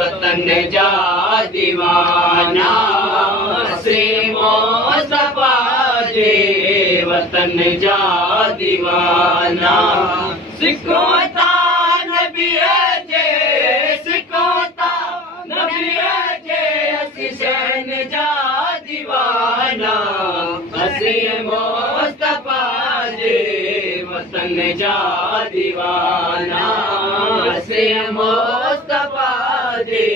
वतन जा दीवाना मुस्तफा जे वतन जा दीवाना सिखों ता नबीअ जे सिखों ता नबीअ जे हुसैन जा दीवाना मुस्तफा जे वतन जा दीवाना मुस्तफा जे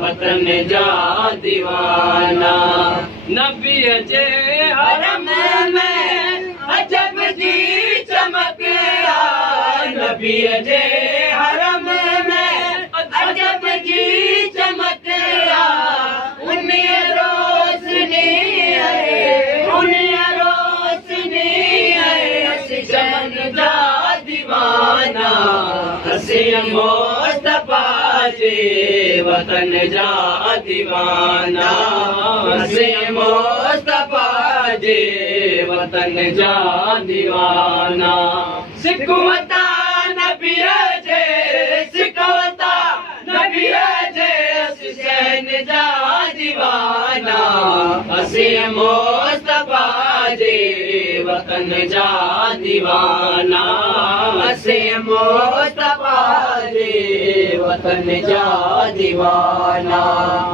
वतन जा दीवाना नबीअ जे हरम में अजब जी चमक नबीअ जे हरम में अजब जी चमक उन रोशनी हुसैन जा दीवाना मुस्तफा जे वतन जा दीवाना मुस्तफा जे वतन जा दीवाना सिखों ता नबीअ जे सिखों ता नबीअ जे हुसैन जा दीवाना मुस्तफा जे वतन जा दीवाना मुस्तफा जे वतन जा दीवाना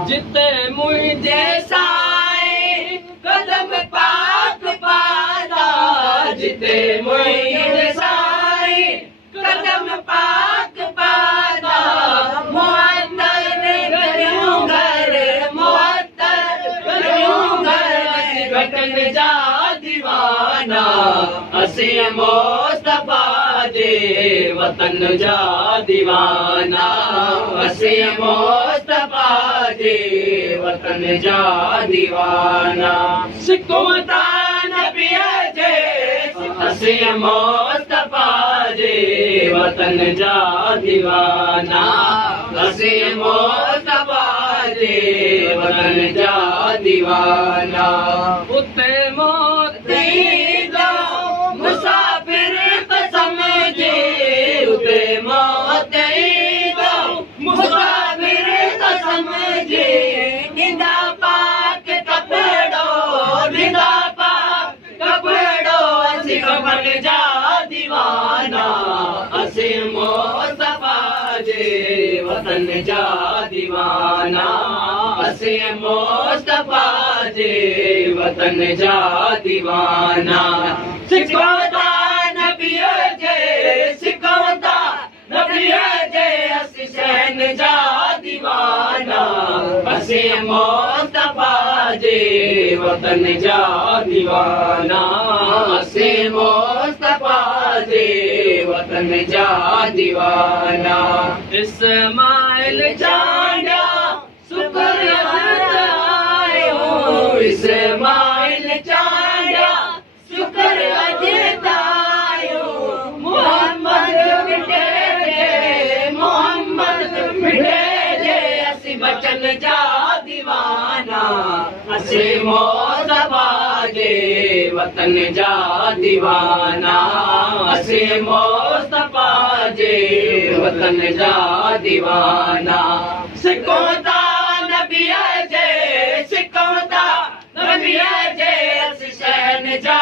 जिते मुझे साईं कदम पाक पादा जिते मुझे साईं कदम पाक पादा मुअत्तर करियूं घर वतन जा दीवाना मुस्तफा जे वतन जा दीवाना मुस्तफा जे वतन जा दीवाना सिखों ता नबीअ जे मुस्तफा जे वतन जा दीवाना मुस्तफा जे वतन जा दीवाना उते मोती दो मुसाफिर कसम जे उते मोती दो मुसाफिर कसम जे निंदा पाक कपड़ो असी कफन जा दीवाना मुस्तफा जे वतन जा दीवाना मुस्तफा जे वतन जा दीवाना सिखों ता नबीअ जे सिखों ता नबीअ जे हुसैन जा दीवाना मुस्तफा जे वतन जा दीवाना मुस्तफा जे वतन जा दीवाना इस्माइल चांडा शुक्र आयो इस्माइल चांडा शुक्र अजतायो मोहम्मद मिटे जे असी बचन जा दीवाना मुस्तफा जे वतन जा दीवाना मुस्तफा जे वतन जा दीवाना सिखों ता नबीअ जे सिखों ता नबीअ जे हुसैन जा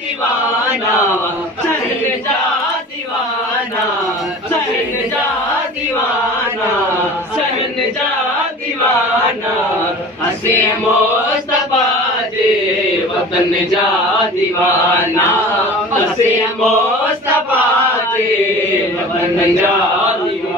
दीवाना हुसैन जा दीवाना हुसैन जा दीवाना हुसैन जा दीवाना मुस्तफा जे वतन जा दीवाना मुस्तफा जे वतन जा दीवाना।